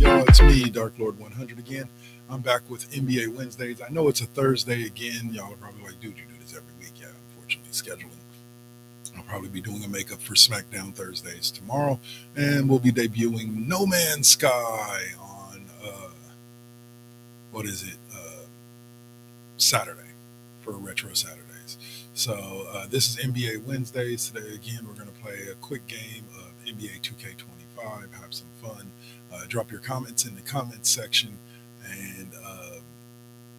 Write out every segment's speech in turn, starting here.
Y'all, it's me, Darklrd100 again. I'm back with NBA Wednesdays. I know it's a Thursday again. Y'all are probably like, dude, you do this every week. Yeah, unfortunately, scheduling. I'll probably be doing a makeup for SmackDown Thursdays tomorrow, and we'll be debuting No Man's Sky on what is it? Saturday for Retro Saturdays. So this is NBA Wednesdays. Today, again, we're going to play a quick game of NBA 2k25, have some fun. Drop your comments in the comments section, and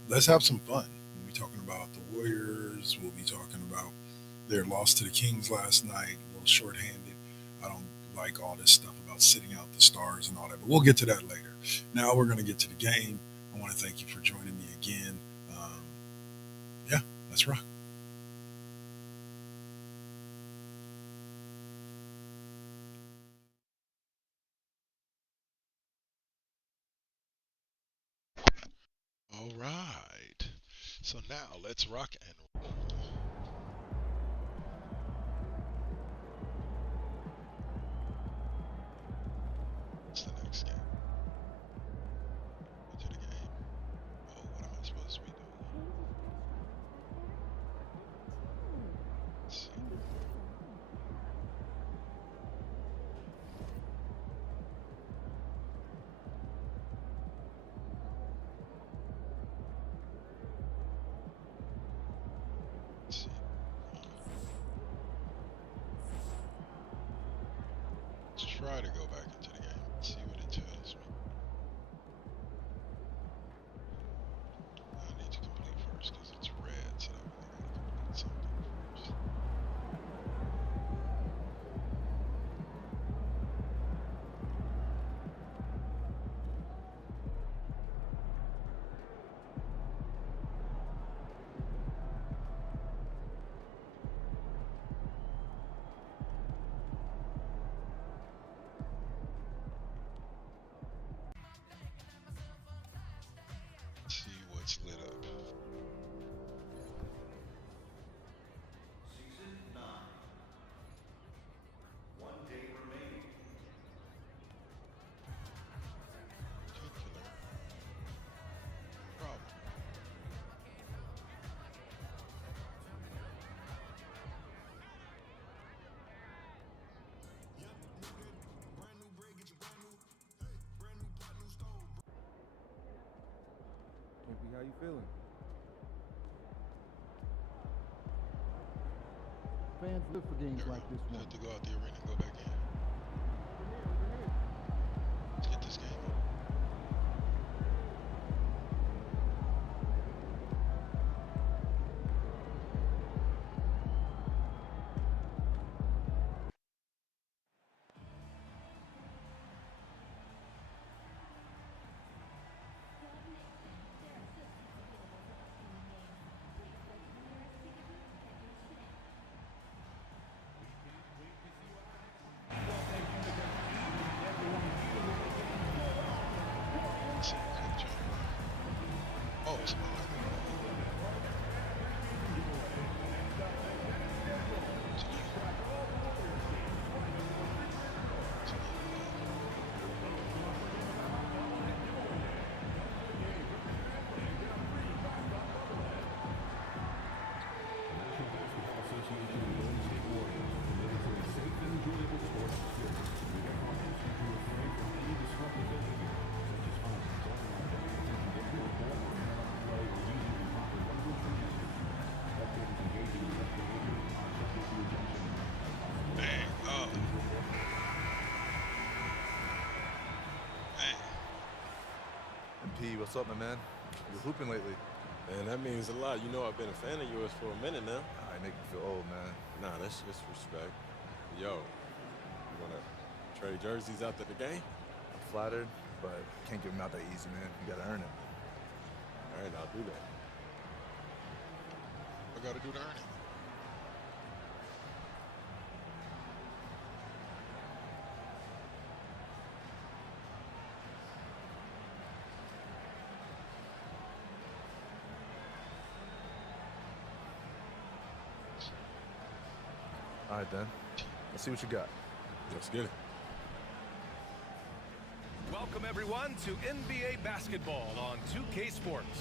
let's have some fun. We'll be talking about the Warriors. We'll be talking about their loss to the Kings last night, a little shorthanded. I don't like all this stuff about sitting out the stars and all that, but we'll get to that later. Now we're going to get to the game. I want to thank you for joining me again. Um, yeah, let's rock. All right. So now let's rock and roll. What's the next game? Into the game. Oh, what am I supposed to be doing? Let's see. Let's see. Let's try to go back into the game. Let's see what it tells me. I need to complete first because it's red, so that means I gotta complete something first. Let's see what's lit up. Particular problem. Hey, how you feeling? Fans live for games There we like go. this I one. have to go out the arena and go back in. Let's get this game up. Let's see. Click jump. Oh, it's on. Dang. Oh. Dang. MP, what's up, my man? You're hooping lately. Man, that means a lot. You know, I've been a fan of yours for a minute now. I make me feel old, man. Nah, that's just respect. Yo, you wanna trade jerseys after the game? I'm flattered, but can't give them out that easy, man. You gotta earn it. All right, I'll do that. I gotta do to earn it. All right, then. Let's see what you got. Let's get it. Welcome Welcome everyone to NBA basketball on 2K Sports.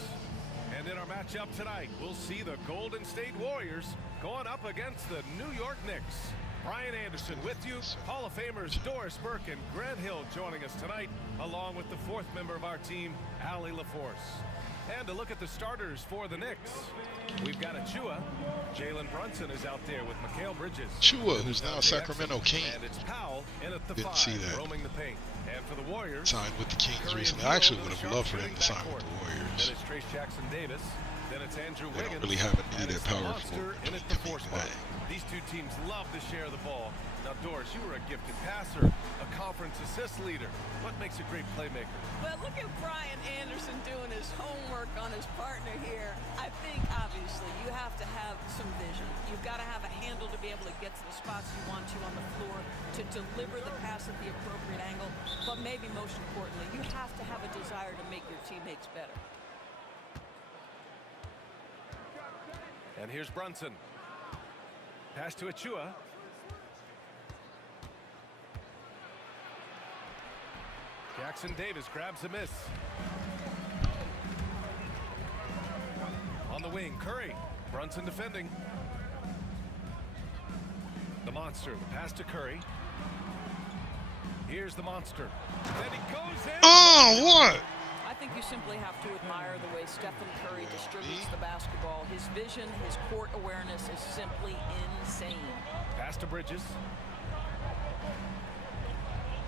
And in our matchup tonight, we'll see the Golden State Warriors going up against the New York Knicks. Brian Anderson with you, Hall of Famers Doris Burke and Grant Hill joining us tonight, along with the fourth member of our team, Allie LaForce. And to look at the starters for the Knicks, we've got Achua. Jalen Brunson is out there with Mikal Bridges. Achua, who's now a Sacramento King. And it's Powell in at the Didn't 5, see that. roaming the paint. And for the Warriors, Signed with the Kings Curry recently. and I actually Hill would in have the loved for him to sign sharpshooting with the backcourt. Warriors. Then it's Trace Jackson Davis. Then it's Andrew They Wiggins. don't really have a And needed it's the power monster forward in to at the me 4 spot. today. These two teams love to share the ball. Now, Doris, you were a gifted passer, a conference assist leader. What makes a great playmaker? Well, look at Brian Anderson doing his homework on his partner here. I think, obviously, you have to have some vision. You've got to have a handle to be able to get to the spots you want to on the floor, to deliver the pass at the appropriate angle. But maybe most importantly, you have to have a desire to make your teammates better. And here's Brunson. Pass to Achua. Jackson Davis grabs a miss. On the wing, Curry. Brunson defending. The monster, the pass to Curry. Here's the monster. Then he goes in. Oh, what? I think you simply have to admire the way Stephen Curry distributes the basketball. His vision, his court awareness is simply insane. Pass to Bridges.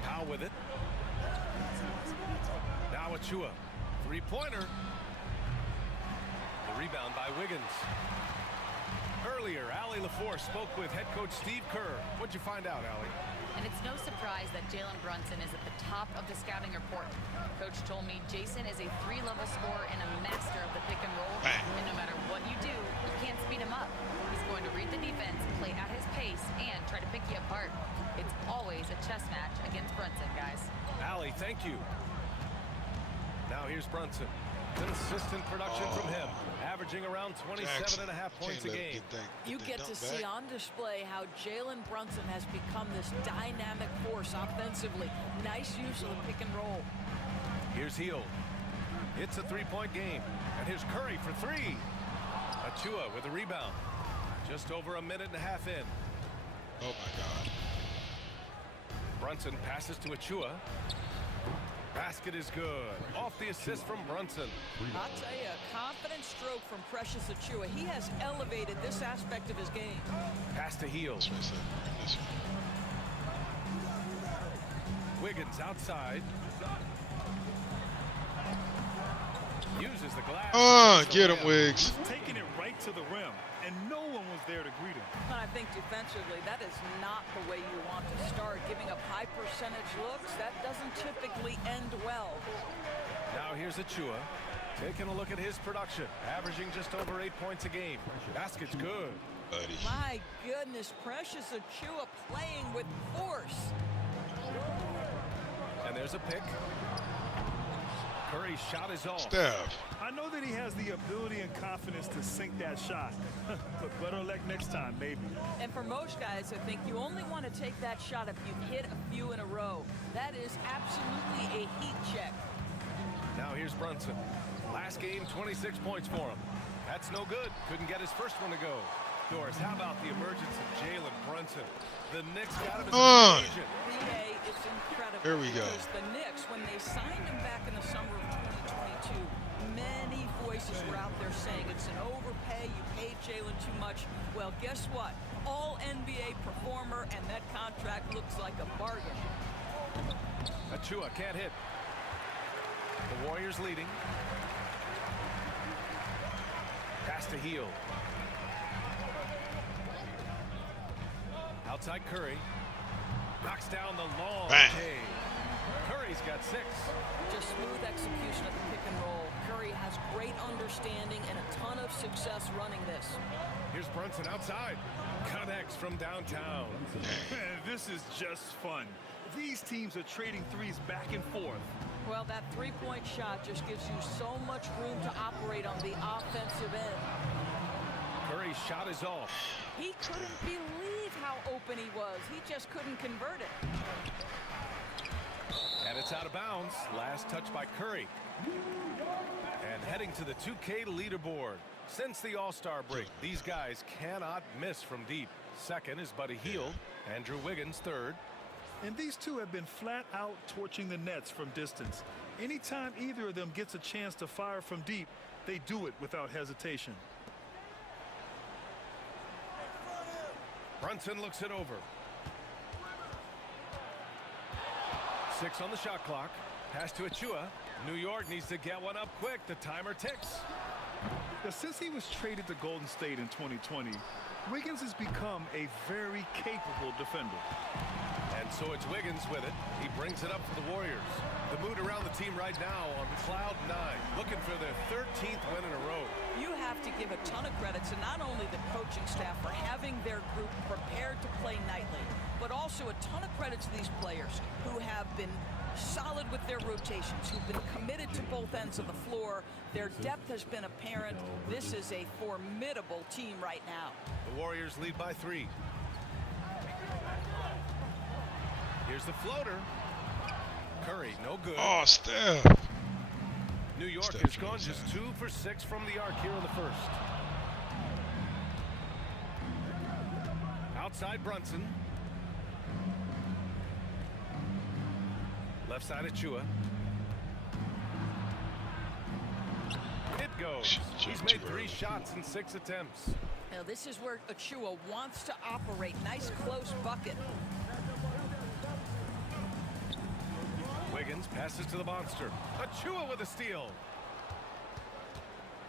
Powell with it. Now Achua. Three-pointer. The rebound by Wiggins. Earlier, Allie LaForce spoke with head coach Steve Kerr. What'd you find out, Allie? And it's no surprise that Jalen Brunson is at the top of the scouting report. Coach told me Jason is a 3-level scorer and a master of the pick and roll. And no matter what you do, you can't speed him up. He's going to read the defense, play at his pace, and try to pick you apart. It's always a chess match against Brunson, guys. Allie, thank you. Now here's Brunson. Consistent production from him, averaging around 27.5 points a game. You get to see on display how Jalen Brunson has become this dynamic force offensively. Nice use of the pick and roll. Here's Hield. It's a 3-point game. And here's Curry for 3. Achua with a rebound. Just over a minute and a half in. Oh, my God. Brunson passes to Achua. Basket is good. Off the assist from Brunson. I'll tell you, a confident stroke from Precious Achua. He has elevated this aspect of his game. Pass to Hield. Wiggins outside. Uses the glass. Get him, Wiggs. Taking it right to the rim, and no one was there to greet him. I think defensively, that is not the way you want to start. Giving up high percentage looks, that doesn't typically end well. Now here's Achua. Taking a look at his production. Averaging just over 8 points a game. Basket's good. Buddy. My goodness, Precious Achua playing with force. And there's a pick. Curry's shot is off. Steph. I know that he has the ability and confidence to sink that shot. But better luck next time, maybe. And for most guys, I think you only want to take that shot if you've hit a few in a row. That is absolutely a heat check. Now here's Brunson. Last game, 26 points for him. That's no good. Couldn't get his first one to go. Doris, how about the emergence of Jalen Brunson? The Knicks got him as a free agent. It's incredible. There we go. Because the Knicks, when they signed him back in the summer of 2022, many voices were out there saying it's an overpay, you paid Jalen too much. Well, guess what? All NBA performer, and that contract looks like a bargain. Achua can't hit. The Warriors leading. Pass to Hield. Outside Curry. Knocks down the long J. Curry's got 6. Just smooth execution of the pick and roll. Curry has great understanding and a ton of success running this. Here's Brunson outside. Connects from downtown. This is just fun. These teams are trading threes back and forth. Well, that three-point shot just gives you so much room to operate on the offensive end. Curry's shot is off. He couldn't believe how open he was. He just couldn't convert it. And it's It's out of bounds. Last touch by Curry. And heading to the 2K leaderboard. Since the All-Star break, these guys cannot miss from deep. Second is Buddy Hield. Andrew Wiggins third. And these two have been flat out torching the nets from distance. Anytime either of them gets a chance to fire from deep, they do it without hesitation. Brunson looks it over. 6 on the shot clock. Pass to Achua. New York needs to get one up quick. The timer ticks. Now, since he was traded to Golden State in 2020, Wiggins has become a very capable defender. And so it's Wiggins with it. He brings it up for the Warriors. The mood around the team right now on cloud 9, looking for their 13th win in a row. You have to give a ton of credit to not only the coaching staff for having their group prepared to play nightly, but also a ton of credit to these players who have been solid with their rotations, who've been committed to both ends of the floor. Their depth has been apparent. This is a formidable team right now. The Warriors lead by 3. Here's the floater. Curry, no good. Oh, Steph. New York Steph has gone Jones, just 2 for 6 from the arc here in the first. Outside Brunson. Left side Achua. It goes. He's made 3 shots in 6 attempts. Now this is where Achua wants to operate. Nice close bucket. Wiggins passes to the monster. Achua with a steal.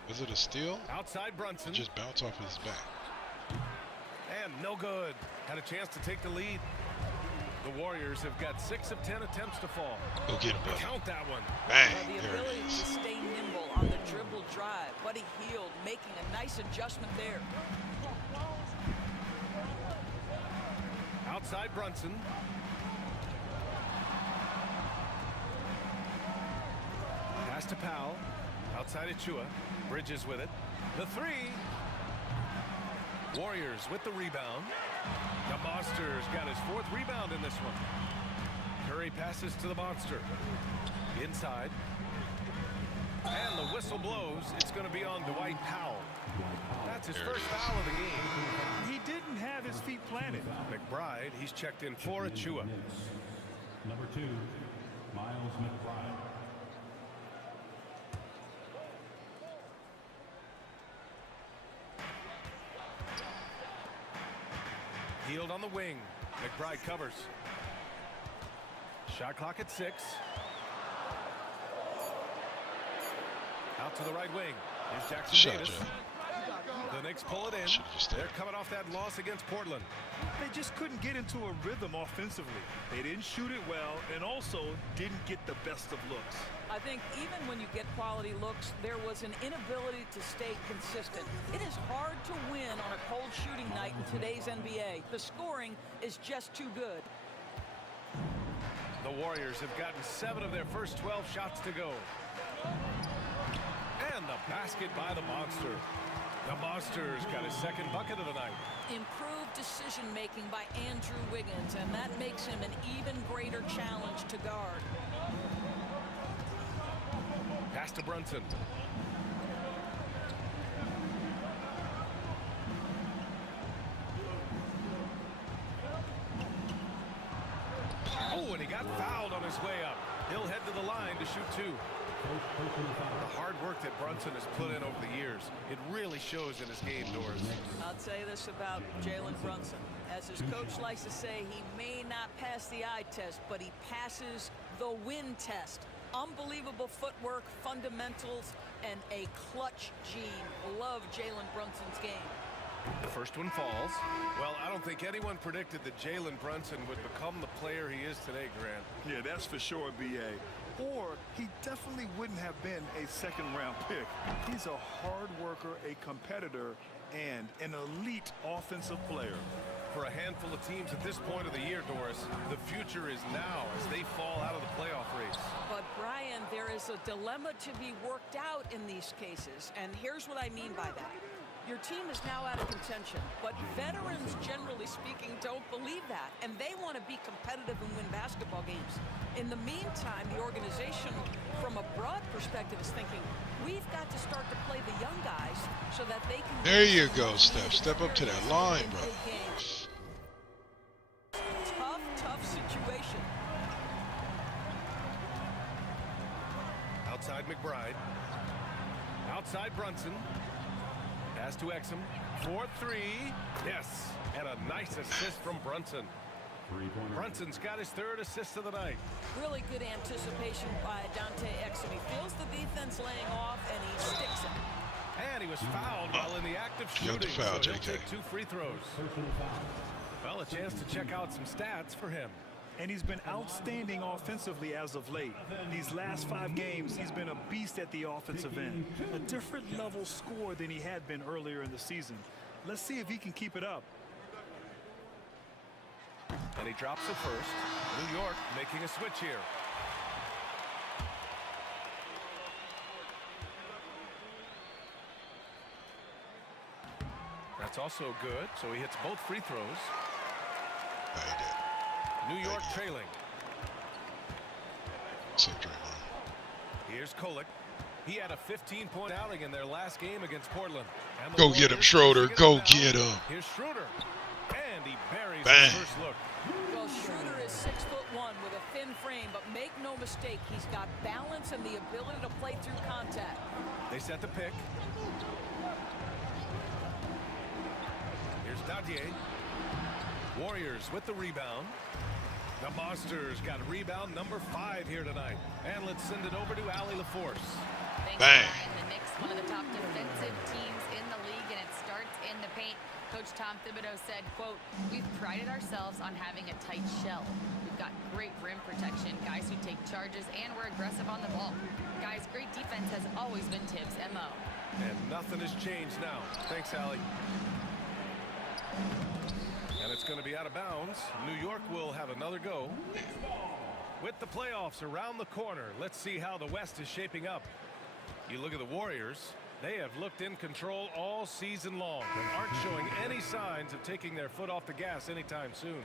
Was it a steal? Outside Brunson. Just bounce off his back. And no good. Had a chance to take the lead. The Warriors have got 6 of 10 attempts to fall. Go get him, buddy. Count that one. Bang. The There ability it to is. stay nimble on the dribble drive. Buddy Hield making a nice adjustment there. Outside Brunson. Pass to Powell. Outside Achua. Bridges with it. The 3. Warriors with the rebound. The Monster's got his 4th rebound in this one. Curry passes to the Monster. Inside. And the whistle blows. It's going to be on Dwight Powell. That's his first foul of the game. He didn't have his feet planted. McBride, he's checked in for Achua. Number 2, Miles McBride. Hield on the wing. McBride covers. Shot clock at 6. Out to the right wing. Here's Jackson Davis. The Knicks pull it in. They're coming off that loss against Portland. They just couldn't get into a rhythm offensively. They didn't shoot it well and also didn't get the best of looks. I think even when you get quality looks, there was an inability to stay consistent. It is hard to win on a cold shooting night in today's NBA. The scoring is just too good. The Warriors have gotten 7 of their first 12 shots to go. And the basket by the Monster. The Monster's got his 2nd bucket of the night. Improved decision-making by Andrew Wiggins, and that makes him an even greater challenge to guard. Pass to Brunson. Oh, and he got fouled on his way up. He'll head to the line to shoot 2. The hard work that Brunson has put in over the years, it really shows in his game, Doris. I'll say this about Jalen Brunson. As his coach likes to say, he may not pass the eye test, but he passes the win test. Unbelievable footwork, fundamentals, and a clutch gene. Love Jalen Brunson's game. The first one falls. Well, I don't think anyone predicted that Jalen Brunson would become the player he is today, Grant. Yeah, that's for sure, B.A. Or he definitely wouldn't have been a 2nd-round pick. He's a hard worker, a competitor, and an elite offensive player. For a handful of teams at this point of the year, Doris, the future is now as they fall out of the playoff race. But, Brian, there is a dilemma to be worked out in these cases, and here's what I mean by that. Your team is now out of contention, but veterans, generally speaking, don't believe that, and they want to be competitive and win basketball games. In the meantime, the organization, from a broad perspective, is thinking, we've got to start to play the young guys so that they can... There you go, Steph. Step up to that line, bro. Tough situation. Outside McBride. Outside Brunson. Pass to Exum. 4-3. Yes. And a nice assist from Brunson. Brunson's got his third assist of the night. Really good anticipation by Dante Exum. He feels the defense laying off, and he sticks it. And he was fouled while in the act of shooting. Foul, so he'll JK. take 2 free throws. Well, a chance to check out some stats for him. And he's been outstanding offensively as of late. These last 5 games, he's been a beast at the offensive end. A different level score than he had been earlier in the season. Let's see if he can keep it up. And he drops it first. New York making a switch here. That's also good, so he hits both free throws. New York trailing. Here's Kolek. He had a 15-point outing in their last game against Portland. And Go get him, Schroeder. Go get him. Here's Schroeder. And he buries Bang. his first look. Well, Schroeder is 6'1" with a thin frame, but make no mistake, he's got balance and the ability to play through contact. They set the pick. Here's Dadier. Warriors with the rebound. The Monsters got rebound number 5 here tonight. And let's send it over to Allie LaForce. Thanks, Brian. The Knicks, one of the top defensive teams in the league, and it starts in the paint. Coach Tom Thibodeau said, quote, "We've prided ourselves on having a tight shell. We've got great rim protection, guys who take charges, and we're aggressive on the ball. Guys, great defense has always been Tibbs' MO." And nothing has changed now. Thanks, Allie. And it's going to be out of bounds. New York will have another go. With the playoffs around the corner, let's see how the West is shaping up. You look at the Warriors. They have looked in control all season long and aren't showing any signs of taking their foot off the gas anytime soon.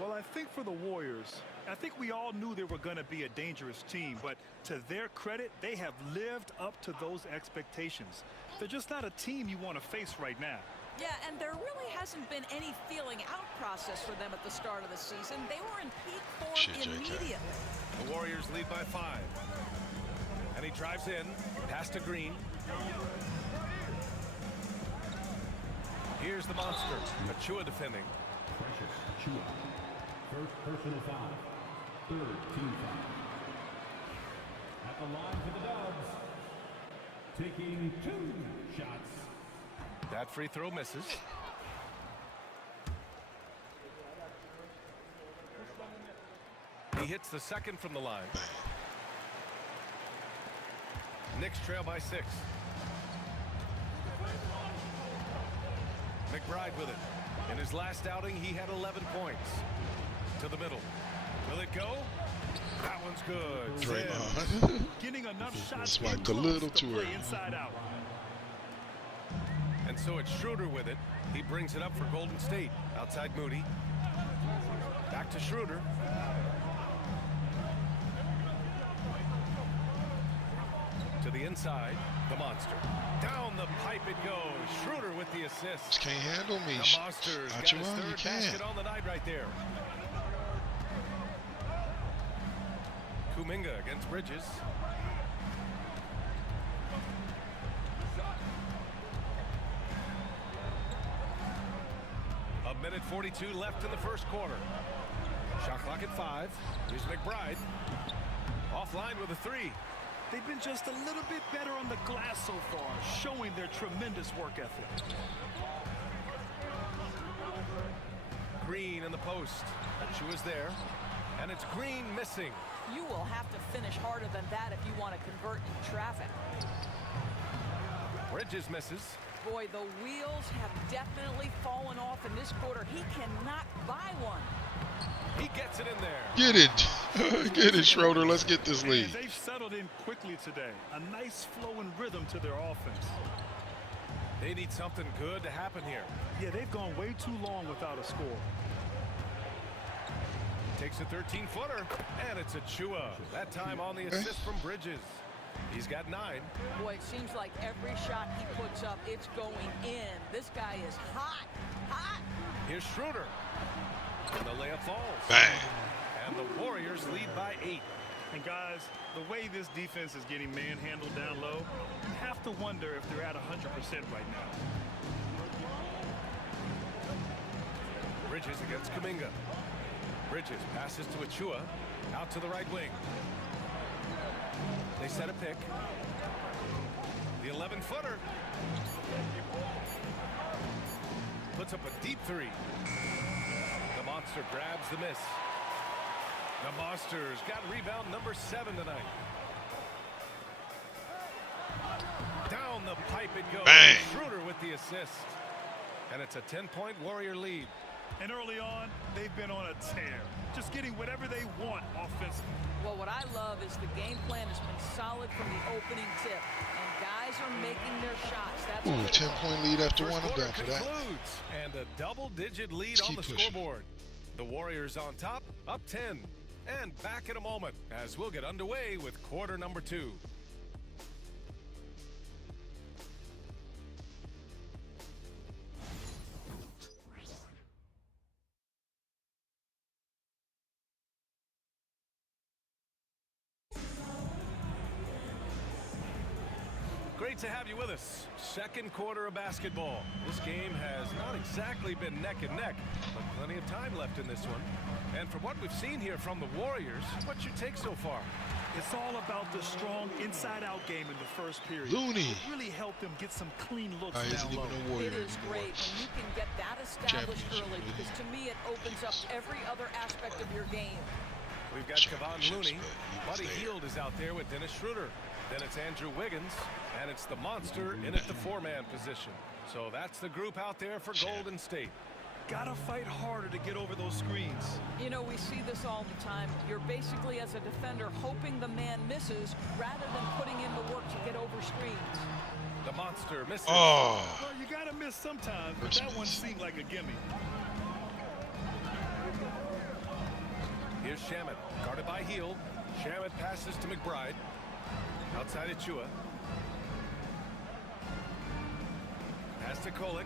Well, I think for the Warriors, I think we all knew they were going to be a dangerous team, but to their credit, they have lived up to those expectations. They're just not a team you want to face right now. Yeah, and there really hasn't been any feeling out process for them at the start of the season. They were in peak form immediately. The Warriors lead by 5. And he drives in, pass to Green. Here's the Monster, Achua defending. Precious Achua. First personal foul. Third team foul. At the line for the Dubs. Taking 2 shots. That free throw misses. He hits the second from the line. Knicks trail by 6. McBride with it. In his last outing, he had 11 points. To the middle. Will it go? That one's good. Draymond. Getting enough shots Swiped a little too early. inside out. And so it's Schroeder with it. He brings it up for Golden State. Outside Moody. Back to Schroeder. To the inside, the Monster. Down the pipe it goes. Schroeder with the assist. Just can't handle me. The Monsters got his Achua, you third can't. basket on the night right there. Kuminga against Bridges. A minute 42 left in the first quarter. Shot clock at 5. Here's McBride. Offline with a 3. They've been just a little bit better on the glass so far, showing their tremendous work ethic. Green in the post. Achua's there. And it's Green missing. You will have to finish harder than that if you want to convert in traffic. Bridges misses. Boy, the wheels have definitely fallen off in this quarter. He cannot buy one. He gets it in there. Get it. Get it, Schroeder. Let's get this lead. They've settled in quickly today. A nice flow and rhythm to their offense. They need something good to happen here. Yeah, they've gone way too long without a score. Takes a 13-footer, and it's Achua. That time on the assist from Bridges. He's got 9. Boy, it seems like every shot he puts up, it's going in. This guy is hot, hot. Here's Schroeder. And the layup falls. Bang. And the Warriors lead by 8. And guys, the way this defense is getting manhandled down low, you have to wonder if they're at 100% right now. Bridges against Kuminga. Bridges passes to Achua. Out to the right wing. They set a pick. The 11-footer. Puts up a deep 3. The Monster grabs the miss. The Monsters got rebound number 7 tonight. Down the pipe it goes. Bang. Schroeder with the assist. And it's a 10-point Warrior lead. And early on, they've been on a tear, just getting whatever they want offensively. Well, what I love is the game plan has been solid from the opening tip, and guys are making their shots. That's Ooh, 10-point lead after one. I'm down for that. And a double-digit lead on the scoreboard. The Warriors on top, up 10. And back in a moment as we'll get underway with quarter number 2. Great to have you with us. Second quarter of basketball. This game has not exactly been neck and neck, but plenty of time left in this one. And from what we've seen here from the Warriors, what's your take so far? It's all about the strong inside-out game in the first period. Looney. It really helped them get some clean looks Isn't down even low. a Warrior It is great when you can get that established early, Championship, because to me it opens up every other aspect of your game. We've got Kevon Looney. Championships, but he was Buddy there. Hield is out there with Dennis Schroeder. Then it's Andrew Wiggins, and it's the Monster in at the 4-man position. So that's the group out there for Golden State. Gotta fight harder to get over those screens. You know, we see this all the time. You're basically, as a defender, hoping the man misses rather than putting in the work to get over screens. The Monster misses. Oh. Well, you gotta miss sometimes, but First that one miss. seemed like a gimme. Here's Shamet, guarded by Hield. Shamet passes to McBride. Outside Achua. Pass to Kolek.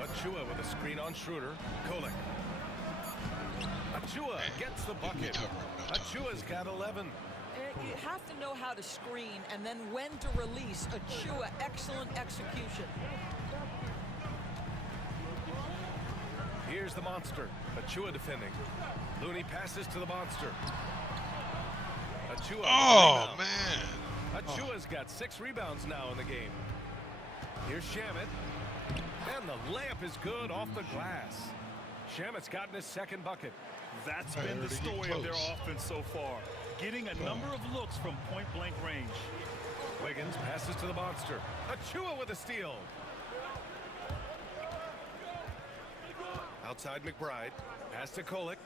Achua with a screen on Schroeder. Kolek. Achua gets the bucket. Achua's got 11. You have to know how to screen and then when to release. Achua, excellent execution. Here's the Monster. Achua defending. Looney passes to the Monster. Achua. Oh, man. Achua's got 6 rebounds now in the game. Here's Shamet. And the layup is good off the glass. Shamet's gotten his second bucket. That's been the story of their offense so far. Getting a number of looks from point-blank range. Wiggins passes to the Monster. Achua with a steal. Outside McBride. Pass to Kolek.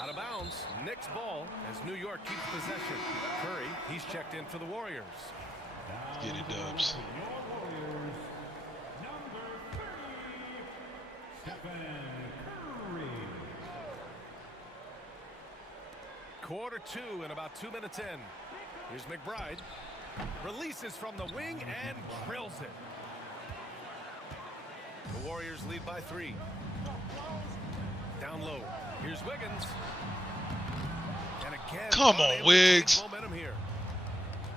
Out of bounds. Knicks ball as New York keeps possession. Curry, he's checked in for the Warriors. Get it, Dubs. Warriors, number 30, Stephen Curry. Quarter 2 and about 2 minutes in. Here's McBride. Releases from the wing and drills it. The Warriors lead by 3. Down low. Here's Wiggins. And again, Come on, unable to Wiggs. take momentum here.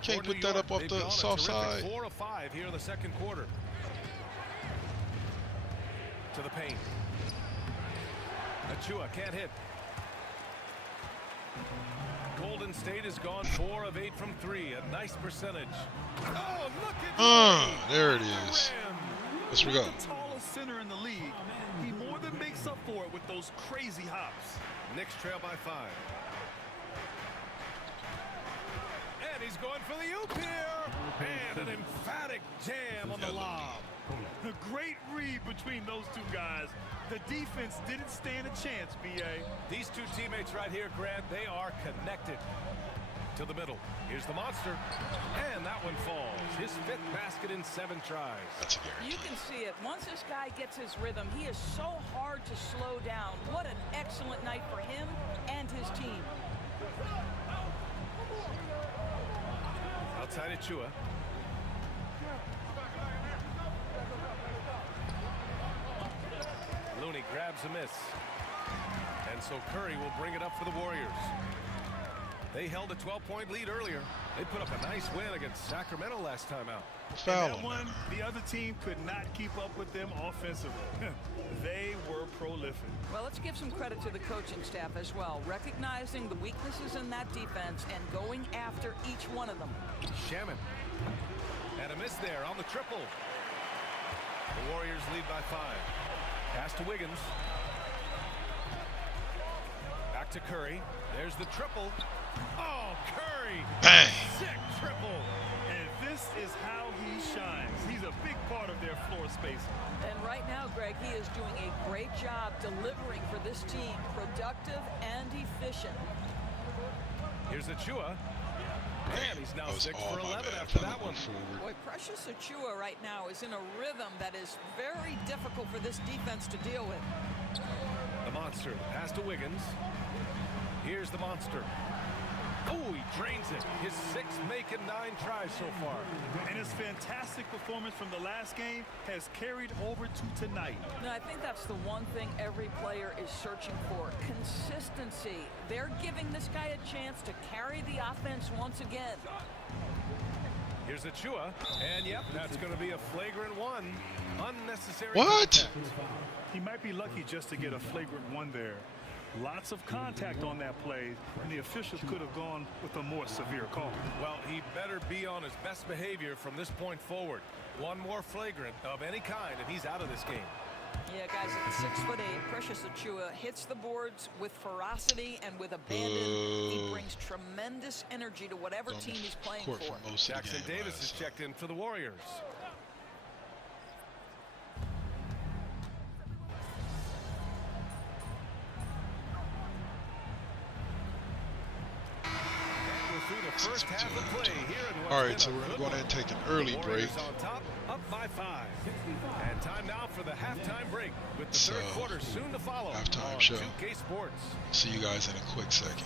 Can't For put New that York, up off they've the gone a soft terrific side. 4 of 5 here in the second quarter. To the paint. Achua can't hit. Golden State has gone 4 of 8 from 3. A nice percentage. Oh, look at There it is. Let's go. The tallest center in the league. He more than makes up for it with those crazy hops. Knicks trail by 5. And he's going for the oop here. And an emphatic jam on the lob. A great read between those two guys. The defense didn't stand a chance, B.A. These two teammates right here, Grant, they are connected. To the middle. Here's the monster. And that one falls. His 5th basket in 7 tries. That's a guarantee. You can see it. Once this guy gets his rhythm, he is so hard to slow down. What an excellent night for him and his team. Outside Achua. Looney grabs a miss. And so Curry will bring it up for the Warriors. They held a 12-point lead earlier. They put up a nice win against Sacramento last time out. Foul. That one, the other team could not keep up with them offensively. They were prolific. Well, let's give some credit to the coaching staff as well, recognizing the weaknesses in that defense and going after each one of them. Shaman. And a miss there on the triple. The Warriors lead by 5. Pass to Wiggins. Back to Curry. There's the triple. Oh, Curry! Bang! Sick triple. And this is how he shines. He's a big part of their floor spacing. And right now, Greg, he is doing a great job delivering for this team, productive and efficient. Here's Achua. And he's now That was 6 all for my 11 bad. after I'm that one. looking forward. Boy, Precious Achua right now is in a rhythm that is very difficult for this defense to deal with. The monster. Pass to Wiggins. Here's the monster. Oh, he drains it. His 6th making 9 tries so far. And his fantastic performance from the last game has carried over to tonight. No, I think that's the one thing every player is searching for. Consistency. They're giving this guy a chance to carry the offense once again. Here's Achua. And yep, that's going to be a flagrant 1. Unnecessary What? contact. He might be lucky just to get a flagrant 1 there. Lots of contact on that play, and the officials could have gone with a more severe call. Well, he better be on his best behavior from this point forward. One more flagrant of any kind, and he's out of this game. Yeah, guys, at 6'8", Precious Achua hits the boards with ferocity and with abandon. He brings tremendous energy to whatever team he's playing for. Jackson Davis is checked in for the Warriors. First half of play here in all right, so we're going to go ahead and take an early break. On top, up by 5. And time now for the halftime break with the third quarter soon to follow. Halftime on show. 2K Sports. See you guys in a quick second.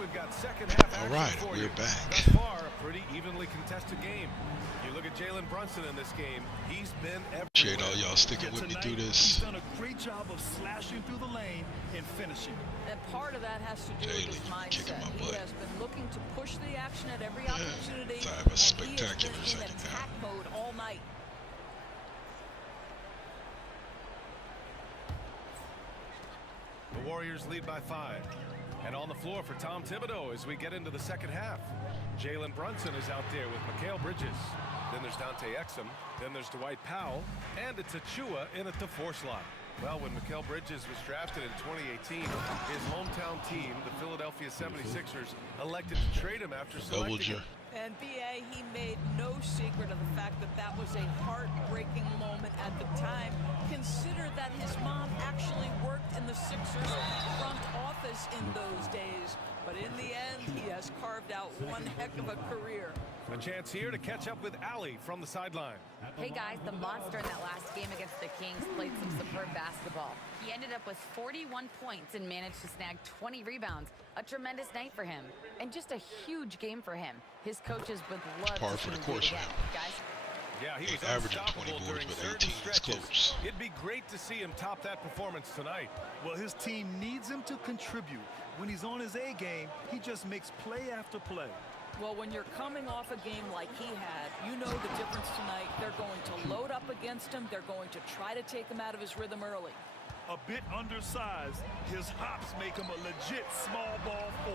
We've got second half action. All right, for we're you. back. Thus far, a pretty evenly contested game. You look at Jalen Brunson in this game; he's been everywhere. Appreciate all y'all sticking with me through this. He's done a great job of slashing through the lane and finishing. And part of that has to do with his mindset. He has been looking to push the action at every opportunity, To have a and spectacular he has been in second attack half. mode all night. The Warriors lead by 5. And on the floor for Tom Thibodeau as we get into the second half. Jalen Brunson is out there with Mikal Bridges. Then there's Dante Exum. Then there's Dwight Powell. And it's Achua in at the 4 slot. Well, when Mikal Bridges was drafted in 2018, his hometown team, the Philadelphia 76ers, elected to trade him after selecting him. And B.A., he made no secret of the fact that that was a heartbreaking moment at the time. Consider that his mom actually worked in the Sixers front office in those days. But in the end, he has carved out one heck of a career. A chance here to catch up with Allie from the sideline. Hey guys, the monster in that last game against the Kings played some superb basketball. He ended up with 41 points and managed to snag 20 rebounds. A tremendous night for him. And just a huge game for him. His coaches would love Par to for see the him do it course, again. man. Guys? Yeah, he was averaging 20 unstoppable boards during with certain 18 is stretches. close. It'd be great to see him top that performance tonight. Well, his team needs him to contribute. When he's on his A game, he just makes play after play. Well, when you're coming off a game like he had, you know the difference tonight. They're going to load up against him. They're going to try to take him out of his rhythm early. A bit undersized, his hops make him a legit small ball 4.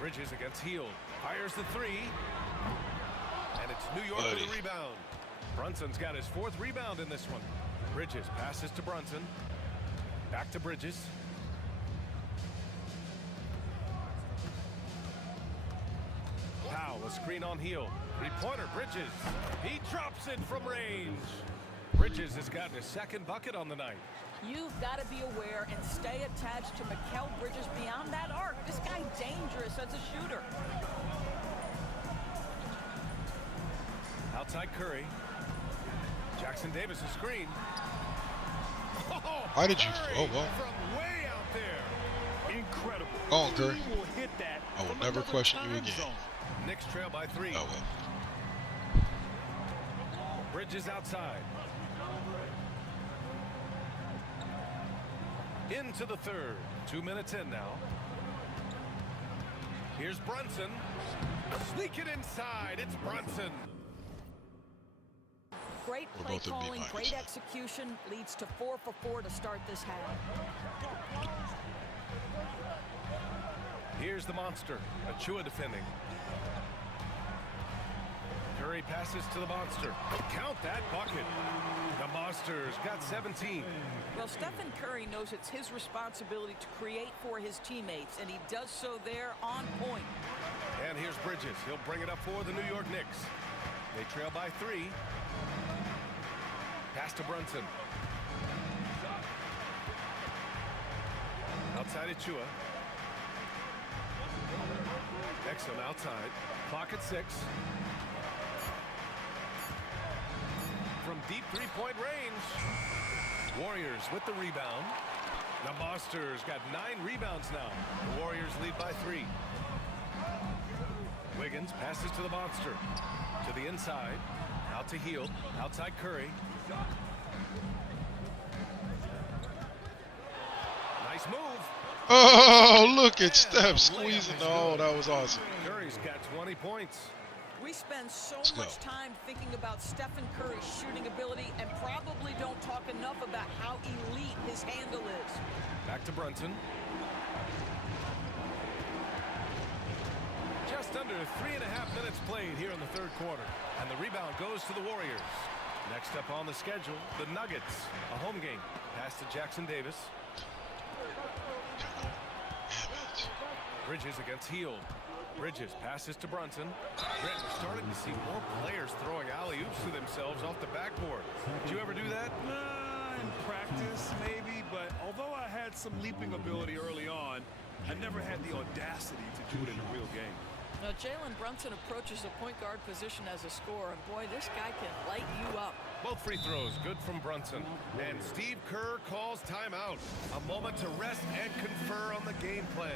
Bridges against Hield. Fires the 3. And it's New York with the rebound. Brunson's got his 4th rebound in this one. Bridges passes to Brunson. Back to Bridges. Powell, a screen on Hield. 3-pointer, Bridges. He drops it from range. Bridges has gotten his 2nd bucket on the night. You've got to be aware and stay attached to Mikal Bridges beyond that arc. This guy's dangerous as a shooter. Outside Curry. Jackson Davis a screen. Why did you? Oh, well. From way out there. Incredible. Go on, Curry. He will hit that. I will never question you again. Knicks trail by 3. Oh, well. Bridges outside. Into the 3rd. 2 minutes in now. Here's Brunson. Sneak it inside. It's Brunson. Great play calling, great execution leads to 4 for 4 to start this half. Here's the monster. Achua defending. Curry passes to the monster. Count that bucket. The Monsters got 17. Well, Stephen Curry knows it's his responsibility to create for his teammates, and he does so there on point. And here's Bridges. He'll bring it up for the New York Knicks. They trail by 3. Pass to Brunson. Outside Achua. Exum outside. Clock at 6. From deep 3-point range. Warriors with the rebound. The Monsters got 9 rebounds now. The Warriors lead by 3. Wiggins passes to the Monster. To the inside. Out to Hield. Outside Curry. Nice move. Oh, look at Steph squeezing. Oh, that was awesome. Curry's got 20 points. We spend so much time thinking about Stephen Curry's shooting ability and probably don't talk enough about how elite his handle is. Back to Brunson. Just under 3.5 minutes played here in the 3rd quarter. And the rebound goes to the Warriors. Next up on the schedule, the Nuggets. A home game. Pass to Jackson Davis. Bridges against Hield. Bridges passes to Brunson. Grant, we're starting to see more players throwing alley-oops to themselves off the backboard. Did you ever do that? In practice, maybe, but although I had some leaping ability early on, I never had the audacity to do it in a real game. Now, Jalen Brunson approaches the point guard position as a scorer, and boy, this guy can light you up. Both free throws good from Brunson. And Steve Kerr calls timeout. A moment to rest and confer on the game plan.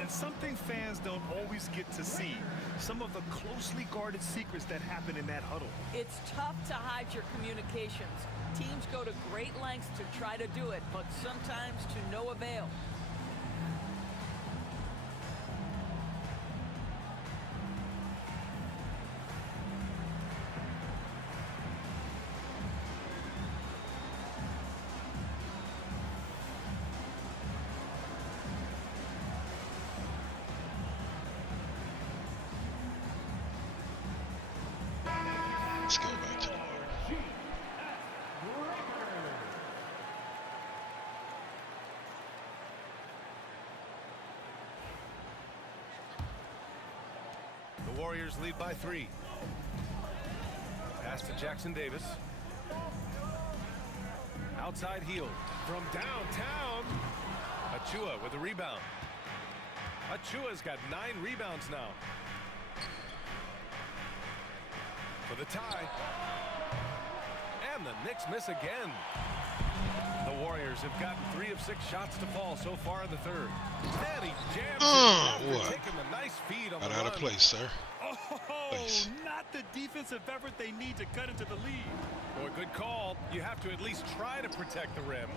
And something fans don't always get to see. Some of the closely guarded secrets that happen in that huddle. It's tough to hide your communications. Teams go to great lengths to try to do it, but sometimes to no avail. Warriors lead by 3. Pass to Jackson Davis. Outside heel from downtown. Achua with a rebound. Achua's got 9 rebounds now. For the tie. And the Knicks miss again. The Warriors have gotten 3 of 6 shots to fall so far in the third. And he jams it after taking the nice feed on the run. Out of place, sir. Oh, not the defensive effort they need to cut into the lead. Boy, good call. You have to at least try to protect the rim.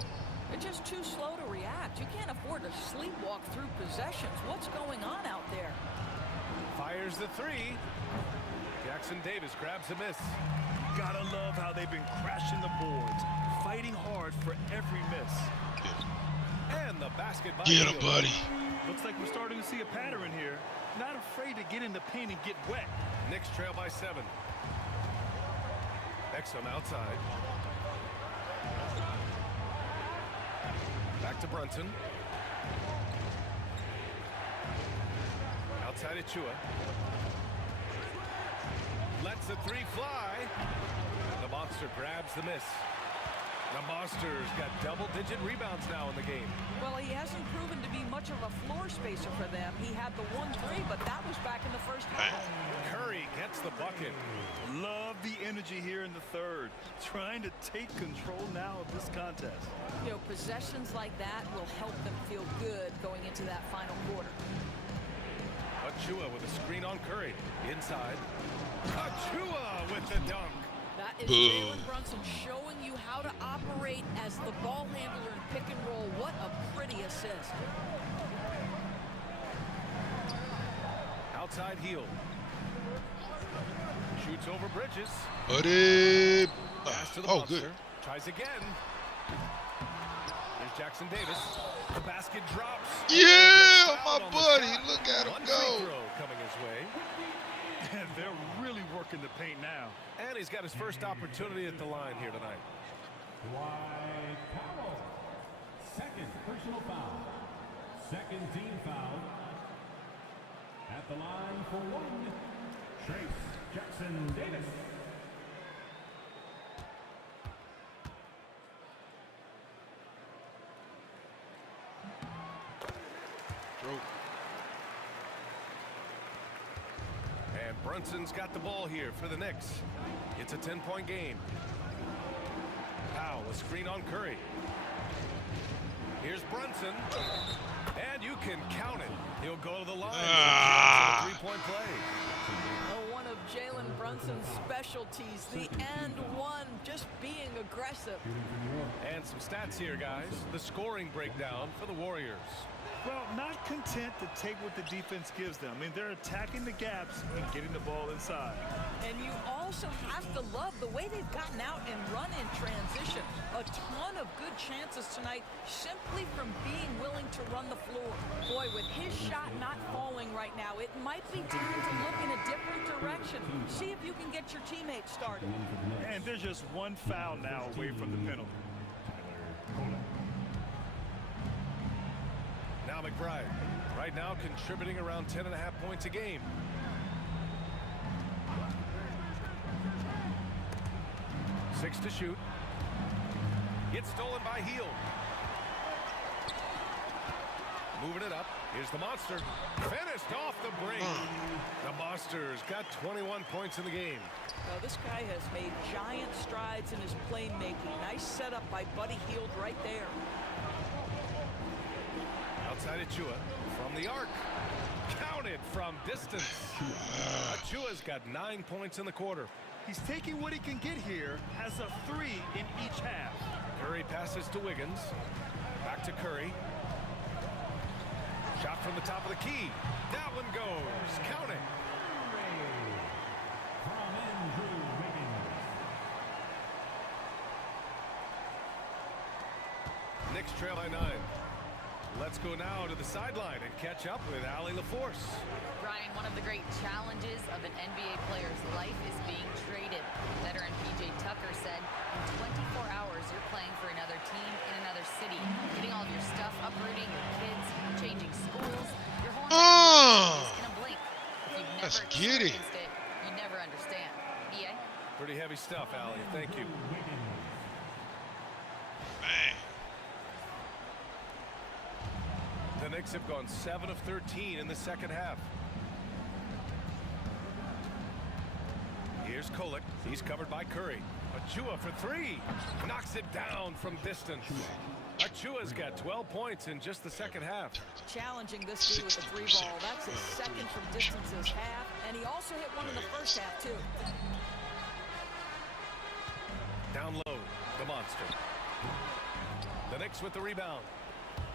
They're just too slow to react. You can't afford to sleepwalk through possessions. What's going on out there? Fires the 3. Jackson Davis grabs the miss. Gotta love how they've been crashing the boards, fighting hard for every miss. And the basket by Get him, buddy. Looks like we're starting to see a pattern here. Not afraid to get in the paint and get wet. Knicks trail by 7. Exum outside. Back to Brunson. Outside Achua. Lets the 3 fly. The monster grabs the miss. The Monsters got double-digit rebounds now in the game. Well, he hasn't proven to be much of a floor spacer for them. He had the 1-3, but that was back in the first half. Curry gets the bucket. Love the energy here in the third. Trying to take control now of this contest. You know, possessions like that will help them feel good going into that final quarter. Achua with a screen on Curry. Inside. Achua with the dunk. That is Jalen Brunson showing you how to operate as the ball handler in pick and roll. What a pretty assist. Outside heel. Shoots over Bridges. Buddy. Pass to the Oh, monster. good. Tries again. Here's Jackson Davis. The basket drops. Yeah, my buddy. Look at him One go. free throw coming his way. And they're really working the paint now. And he's got his first opportunity at the line here tonight. Dwight Powell. Second personal foul. Second team foul. At the line for 1. Trace Jackson Davis. And Brunson's got the ball here for the Knicks. It's a 10-point game. Powell, a screen on Curry. Here's Brunson. And you can count it. He'll go to the line for a 3-point play. Oh, one of Jalen Brunson's specialties, the and one, just being aggressive. And some stats here, guys. The scoring breakdown for the Warriors. Well, not content to take what the defense gives them. I mean, they're attacking the gaps and getting the ball inside. And you also have to love the way they've gotten out and run in transition. A ton of good chances tonight simply from being willing to run the floor. Boy, with his shot not falling right now, it might be time to look in a different direction. See if you can get your teammates started. And there's just one foul now away from the penalty. Now McBride, right now contributing around 10.5 points a game. Six to shoot. Gets stolen by Heel. Moving it up. Here's the Monster. Finished off the break. The Monsters got 21 points in the game. Well, this guy has made giant strides in his playmaking. Nice setup by Buddy Hield right there. Outside Achua from the arc. Counted from distance. Achua's got 9 points in the quarter. He's taking what he can get here, has a 3 in each half. Curry passes to Wiggins. Back to Curry. Shot from the top of the key. That one goes. Count it. Knicks trail by 9. Let's go now to the sideline and catch up with Allie LaForce. Brian, one of the great challenges of an NBA player's life is being traded. Veteran PJ Tucker said, in 24 hours, you're playing for another team in another city, getting all of your stuff, uprooting your kids, changing schools, your whole entire life is in a blink. If you've Let's never get it. experienced it, you never understand. EA? Pretty heavy stuff, Allie. Thank you. Man. The Knicks have gone 7 of 13 in the second half. Here's Kolek. He's covered by Curry. Achua for three. Knocks it down from distance. Achua's got 12 points in just the second half. Challenging this dude with the three ball. That's his second from distance this half. And he also hit one in the first half, too. Down low, the monster. The Knicks with the rebound.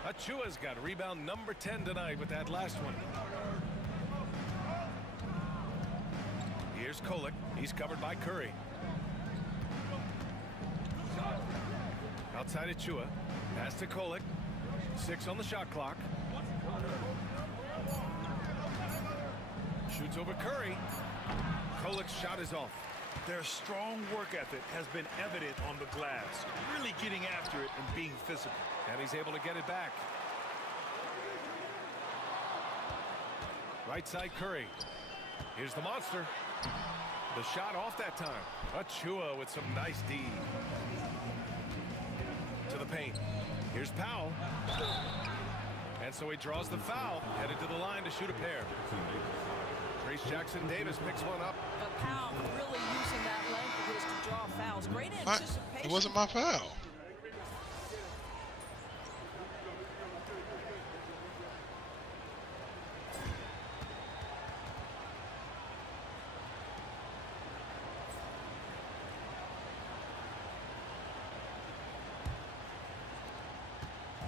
Achua's got rebound number 10 tonight with that last one. Here's Kolek. He's covered by Curry. Outside Achua. Pass to Kolek. 6 on the shot clock. Shoots over Curry. Kolek's shot is off. Their strong work ethic has been evident on the glass, really getting after it and being physical. And he's able to get it back. Right side Curry. Here's the monster. The shot off that time. Achua with some nice D. To the paint. Here's Powell. And so he draws the foul. Headed to the line to shoot a pair. Trace Jackson Davis picks one up. But Powell really using that length of his to draw fouls. Great anticipation. It wasn't my foul.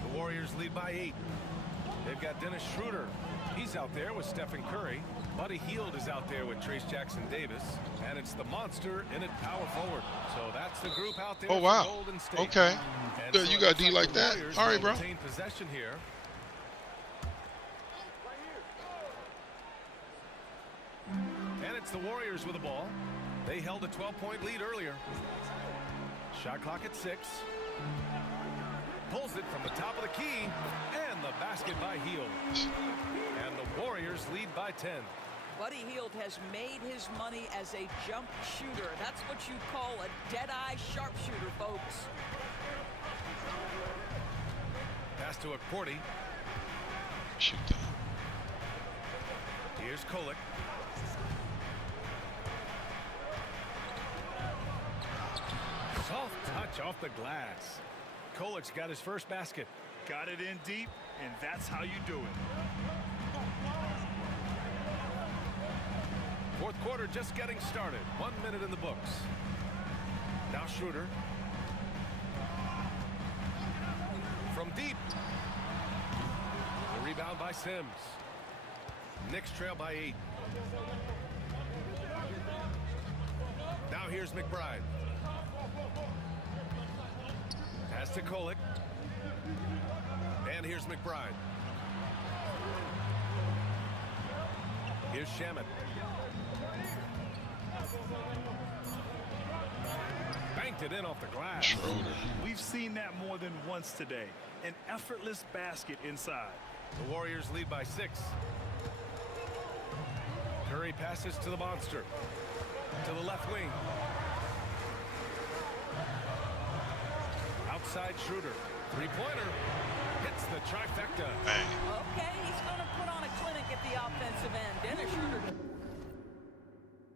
The Warriors lead by 8. They've got Dennis Schroeder. He's out there with Stephen Curry. Buddy Hield is out there with Trace Jackson Davis. And it's the monster in at power forward. So that's the group out there. Oh, wow. For Golden State. Okay. And Yeah, so you it got looks D like like the that. Warriors All right, will bro. retain possession here. And it's the Warriors with the ball. They held a 12-point lead earlier. Shot clock at 6. Pulls it from the top of the key. And the basket by Hield. And the Warriors lead by 10. Buddy Hield has made his money as a jump shooter. That's what you call a dead-eye sharpshooter, folks. Pass to Accordi. Shoot that. Here's Kolek. Soft touch off the glass. Kolek's got his first basket. Got it in deep, and that's how you do it. Fourth quarter just getting started. 1 minute in the books. Now Schroeder. From deep. The rebound by Sims. Knicks trail by 8. Now here's McBride. Pass to Kolek. And here's McBride. Here's Shamet. Banked it in off the glass. Schroeder. We've seen that more than once today. An effortless basket inside. The Warriors lead by 6. Curry passes to the monster. To the left wing. Outside Schroeder. Three-pointer. Hits the trifecta. Bang. Okay, he's going to put on a clinic at the offensive end. Dennis Schroeder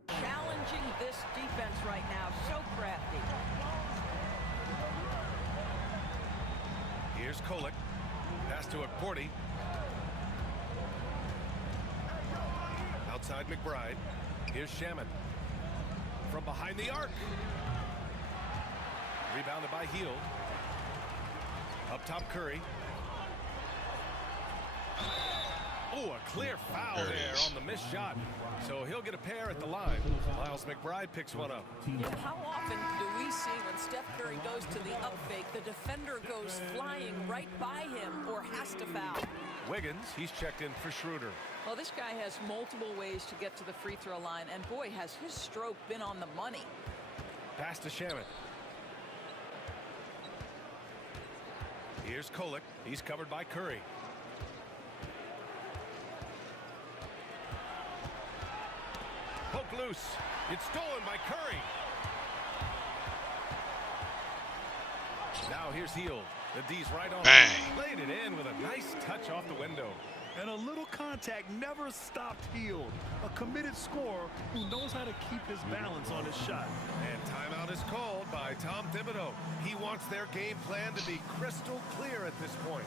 challenging this defense right now. So crafty. Here's Kolek. Pass to Accordi. Outside McBride. Here's Shamet. From behind the arc. Rebounded by Hield. Up top Curry. Oh, a clear foul there on the missed shot. So he'll get a pair at the line. Miles McBride picks one up. Yeah, how often do we see when Steph Curry goes to the up fake, the defender goes flying right by him or has to foul? Wiggins, he's checked in for Schroeder. Well, this guy has multiple ways to get to the free throw line, and boy, has his stroke been on the money. Pass to Shamet. Here's Kolek. He's covered by Curry. Poke loose. It's stolen by Curry. Now here's Hield. The D's right on. Bang. Laid it in with a nice touch off the window. And a little contact never stopped Hield. A committed scorer who knows how to keep his balance on his shot. And timeout is called by Tom Thibodeau. He wants their game plan to be crystal clear at this point.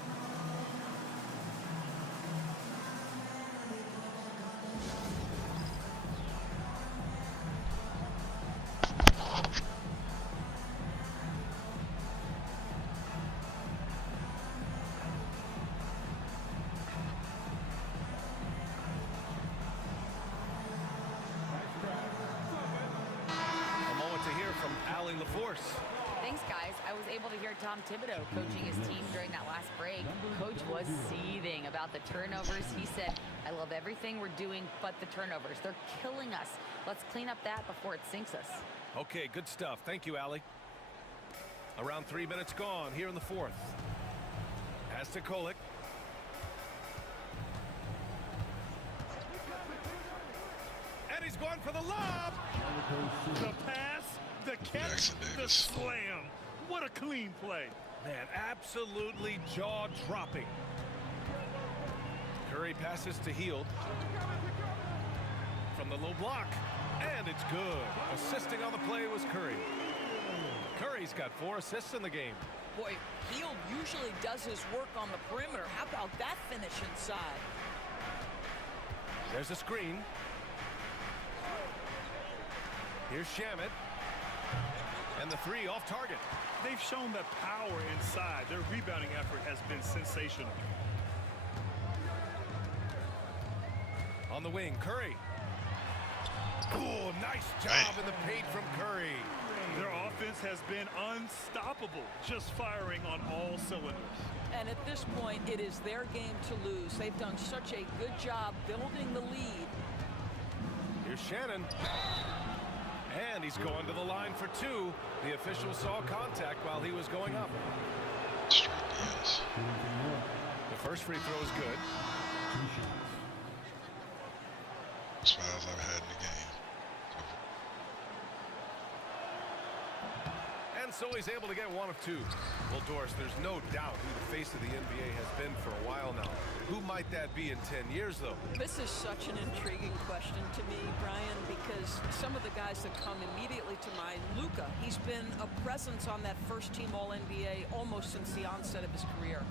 Thanks, guys. I was able to hear Tom Thibodeau coaching his team during that last break. Coach was seething about the turnovers. He said, I love everything we're doing but the turnovers. They're killing us. Let's clean up that before it sinks us. Okay, good stuff. Thank you, Allie. Around 3 minutes gone here in the fourth. Pass to Kolek. And he's going for the lob. The pass, the catch, the slam. What a clean play. Man, absolutely jaw-dropping. Curry passes to Hield. From the low block. And it's good. Assisting on the play was Curry. Curry's got 4 assists in the game. Boy, Hield usually does his work on the perimeter. How about that finish inside? There's a screen. Here's Shamet. And the 3 off target. They've shown that power inside. Their rebounding effort has been sensational. On the wing, Curry. Oh, nice job in the paint from Curry. Their offense has been unstoppable, just firing on all cylinders. And at this point, it is their game to lose. They've done such a good job building the lead. Here's Shannon. And he's going to the line for 2. The official saw contact while he was going up. Straight yes. The first free throw is good. As far as I've had in the game. And so he's able to get 1 of 2. Well, Doris, there's no doubt who the face of the NBA has been for a while now. Who might that be in 10 years, though? This is such an intriguing question to me, Brian, because some of the guys that come immediately to mind, Luka, he's been a presence on that first-team All-NBA almost since the onset of his career.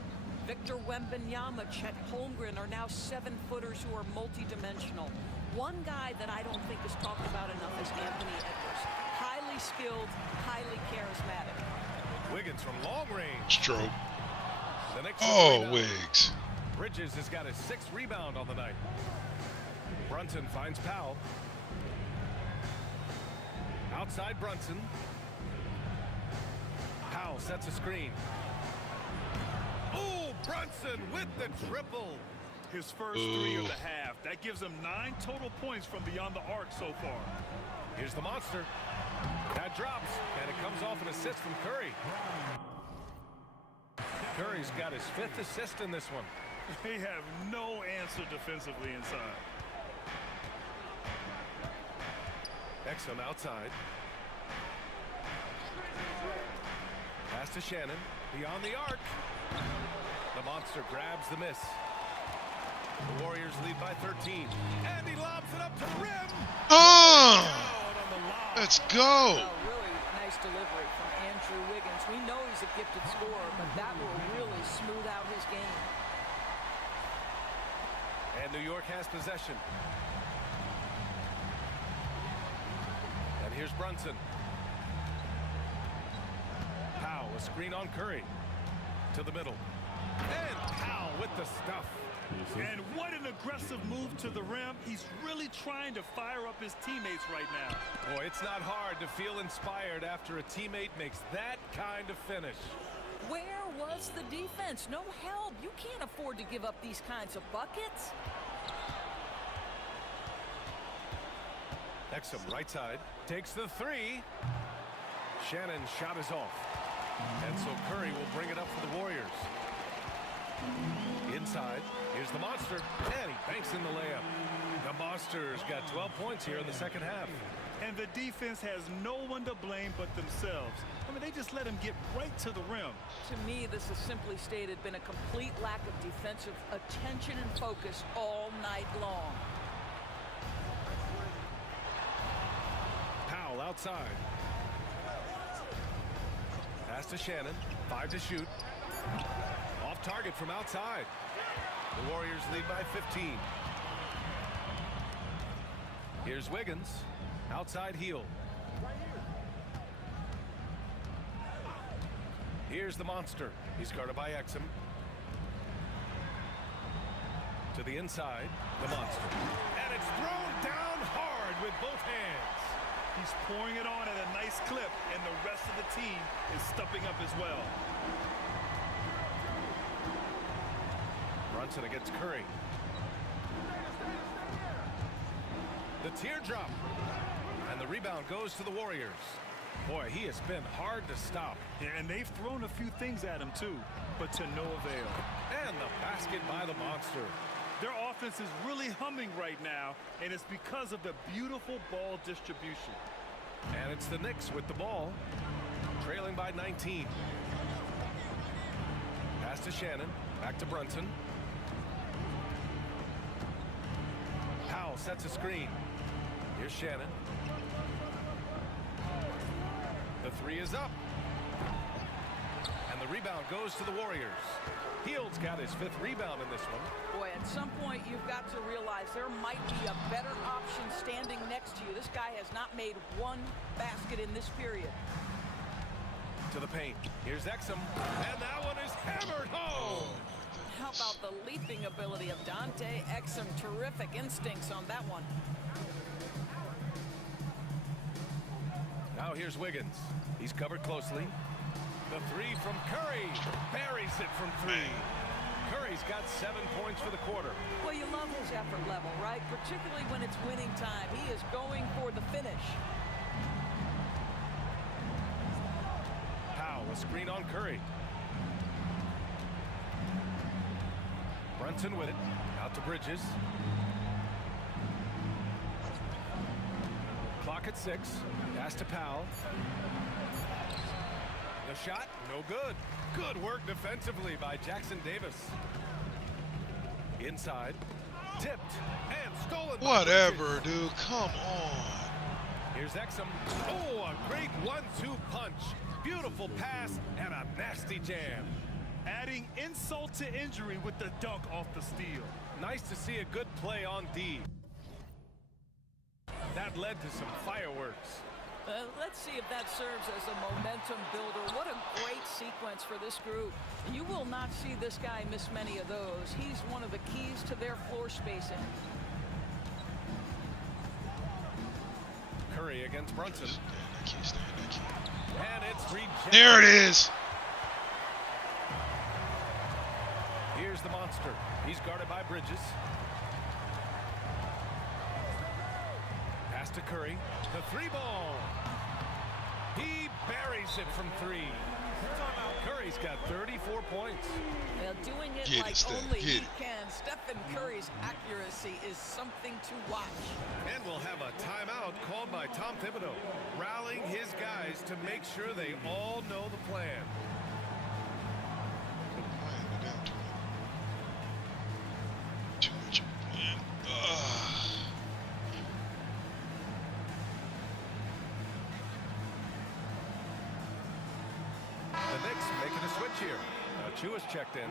Victor Wembanyama, Chet Holmgren are now 7-footers who are multi-dimensional. One guy that I don't think is talked about enough is Anthony Edwards. Highly skilled, highly charismatic. Wiggins from long range. Stroke. The Knicks Wiggs. Bridges has got his 6th rebound on the night. Brunson finds Powell. Outside Brunson. Powell sets a screen. Oh, Brunson with the triple. His first 3 of the half. That gives him 9 total points from beyond the arc so far. Here's the monster. That drops, and it comes off an assist from Curry. Curry's got his 5th assist in this one. They have no answer defensively inside. Exum outside. Pass to Shannon. Beyond the arc. The monster grabs the miss. The Warriors lead by 13. And he lobs it up to the rim. Let's go. Really nice delivery from Andrew Wiggins. We know he's a gifted scorer, but that will really smooth out his game. And New York has possession. And here's Brunson. Powell, a screen on Curry. To the middle. And Powell with the stuff. And what an aggressive move to the rim. He's really trying to fire up his teammates right now. Boy, it's not hard to feel inspired after a teammate makes that kind of finish. Where was the defense? No help. You can't afford to give up these kinds of buckets. Exum right side. Takes the 3. Shannon's shot is off. And so Curry will bring it up for the Warriors. Inside, here's the monster, and he banks in the layup. The Monsters got 12 points here in the second half. And the defense has no one to blame but themselves. I mean, they just let him get right to the rim. To me, this has simply stated been a complete lack of defensive attention and focus all night long. Powell outside. Pass to Shannon. 5 to shoot. Off target from outside. The Warriors lead by 15. Here's Wiggins. Outside heel. Here's the Monster. He's guarded by Exum. To the inside, the Monster. And it's thrown down hard with both hands. He's pouring it on at a nice clip, and the rest of the team is stepping up as well. Brunson against Curry. The teardrop. And the rebound goes to the Warriors. Boy, he has been hard to stop. Yeah, and they've thrown a few things at him too, but to no avail. And the basket by the Monster. Their offense is really humming right now, and it's because of the beautiful ball distribution. And it's the Knicks with the ball, trailing by 19. Pass to Shannon, back to Brunson. Powell sets a screen. Here's Shannon. The three is up. And the rebound goes to the Warriors. Hield's got his 5th rebound in this one. Boy, at some point you've got to realize there might be a better option standing next to you. This guy has not made one basket in this period. To the paint. Here's Exum. And that one is hammered home. How about the leaping ability of Dante Exum? Terrific instincts on that one. Now here's Wiggins. He's covered closely. The three from Curry. Buries it from 3. Curry's got 7 points for the quarter. Well, you love his effort level, right? Particularly when it's winning time. He is going for the finish. Powell, a screen on Curry. Brunson with it. Out to Bridges. Clock at 6. Pass to Powell. The shot, no good. Good work defensively by Jackson Davis. Inside. Tipped and stolen. Whatever, dude. Come on. Here's Exum. Oh, a great 1-2 punch. Beautiful pass and a nasty jam. Adding insult to injury with the dunk off the steal. Nice to see a good play on D. That led to some fireworks. Let's see if that serves as a momentum builder. What a great sequence for this group. You will not see this guy miss many of those. He's one of the keys to their floor spacing. Curry against Brunson. I can't stand that. And it's rejected. There it is. Here's the Monster. He's guarded by Bridges. Pass to Curry. The 3-ball. He buries it from 3. Curry's got 34 points. Well, doing it Get like it, Steph. only he Get it. can. Stephen Curry's accuracy is something to watch. And we'll have a timeout called by Tom Thibodeau, rallying his guys to make sure they all know the plan. Too much of a plan. The Knicks making a switch here. Chua's checked in.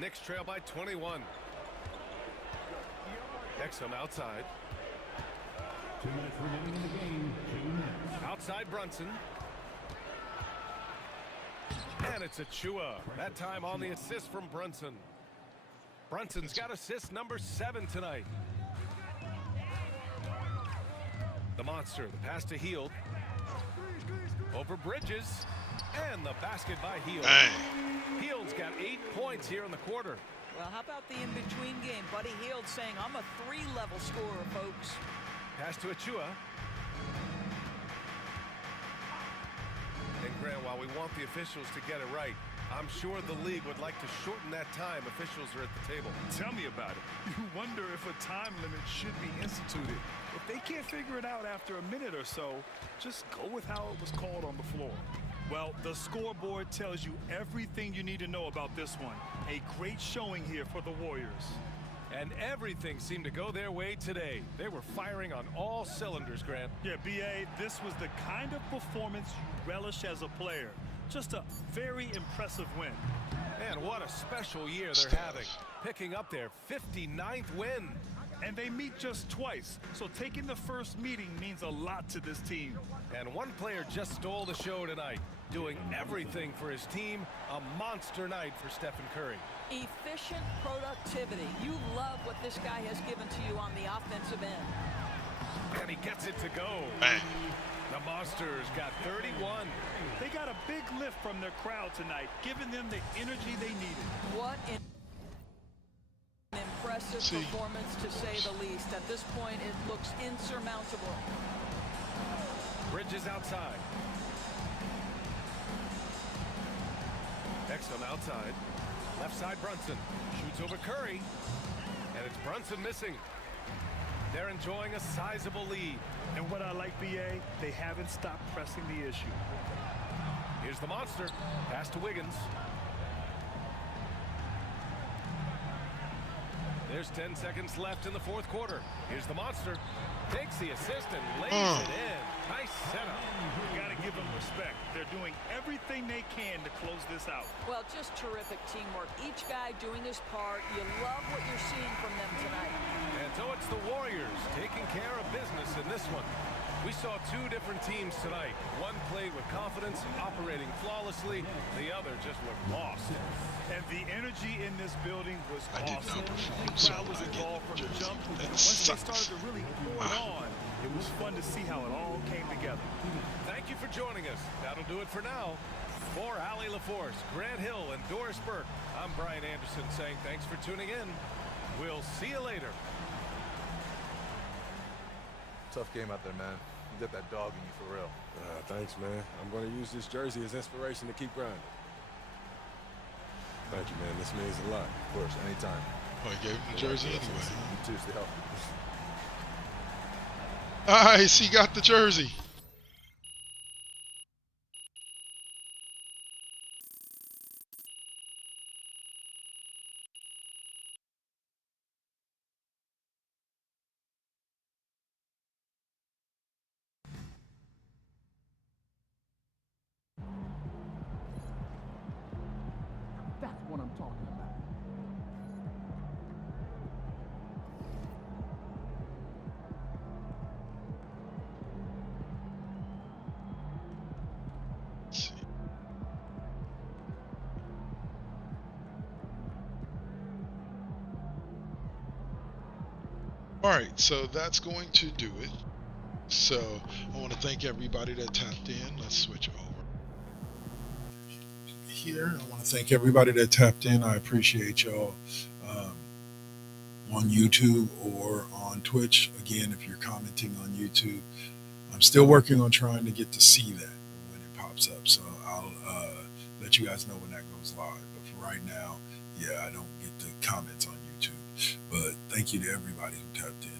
Knicks trail by 21. Exum outside. 2 minutes remaining in the game. 2 minutes. Outside Brunson. And it's Chua. That time on the assist from Brunson. Brunson's got assist number 7 tonight. The Monster, the pass to Hield. Over Bridges. And the basket by Hield. Hield's got 8 points here in the quarter. Well, how about the in-between game? Buddy Hield saying, I'm a 3-level scorer, folks. Pass to Achua. Grant, while we want the officials to get it right, I'm sure the league would like to shorten that time officials are at the table. Tell me about it. You wonder if a time limit should be instituted. If they can't figure it out after a minute or so, just go with how it was called on the floor. Well, the scoreboard tells you everything you need to know about this one. A great showing here for the Warriors. And everything seemed to go their way today. They were firing on all cylinders, Grant. Yeah, B.A., this was the kind of performance you relish as a player. Just a very impressive win. And what a special year they're having, picking up their 59th win. And they meet just twice, so taking the first meeting means a lot to this team. And one player just stole the show tonight, doing everything for his team. A monster night for Stephen Curry. Efficient productivity. You love what this guy has given to you on the offensive end. And he gets it to go. Bang. The Monsters got 31. They got a big lift from their crowd tonight, giving them the energy they needed. What an impressive performance, to say the least. At this point, it looks insurmountable. Bridges outside. Exum outside. Left side Brunson. Shoots over Curry. And it's Brunson missing. They're enjoying a sizable lead. And what I like, B.A., they haven't stopped pressing the issue. Here's the Monster. Pass to Wiggins. There's 10 seconds left in the fourth quarter. Here's the Monster. Takes the assist and lays it in. Nice setup. You got to give them respect. They're doing everything they can to close this out. Well, just terrific teamwork. Each guy doing his part. You love what you're seeing from them tonight. And so it's the Warriors taking care of business in this one. We saw two different teams tonight. One played with confidence, operating flawlessly. The other just looked lost. And the energy in this building was I awesome. did not perform, The so crowd was I get involved from the jersey. jump. That Once they sucks. started to really pour it on, it was fun to see how it all came together. Thank you for joining us. That'll do it for now. For Allie LaForce, Grant Hill, and Doris Burke, I'm Brian Anderson saying thanks for tuning in. We'll see you later. Tough game out there, man. You got that dog in you for real. Thanks, man. I'm going to use this jersey as inspiration to keep grinding. Thank you, man. This means a lot. Of course, anytime. Oh, he gave him the jersey anyway. You too, stay healthy. Nice, he got the jersey. That's what I'm talking about. Let's see. All right, so that's going to do it. So I want to thank everybody that tapped in. Let's switch over. Here, I want to thank everybody that tapped in. I appreciate y'all on YouTube or on Twitch. Again, if you're commenting on YouTube, I'm still working on trying to get to see that when it pops up. So I'll let you guys know when that goes live. But for right now, yeah, I don't get the comments on YouTube. But thank you to everybody who tapped in.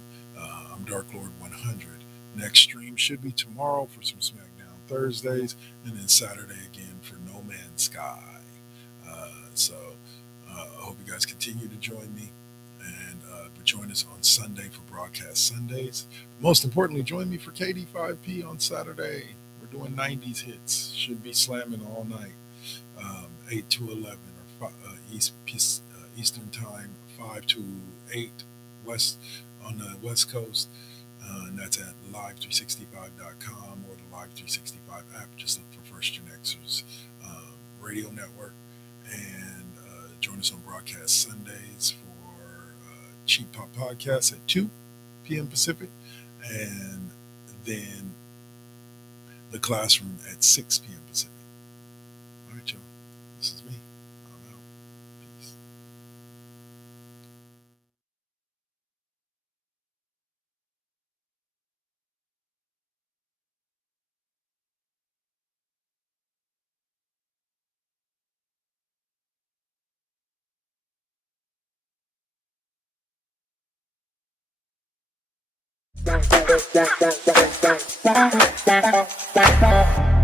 I'm Darklrd100. Next stream should be tomorrow for some SmackDown Thursdays, and then Saturday again for No Man's Sky. So I hope you guys continue to join me, and but join us on Sunday for Broadcast Sundays. Most importantly, join me for KD5P on Saturday. We're doing 90s hits. Should be slamming all night. 8 to 11 or Eastern time, 5 to 8 West on the West Coast. And that's at live365.com or the Live365 app. Just look for First Gen Xers radio network. And join us on Broadcast Sundays for Cheap Pop Podcast at 2 p.m. Pacific. And then The Classroom at 6 p.m. Pacific. All right, y'all. This is me. Bye.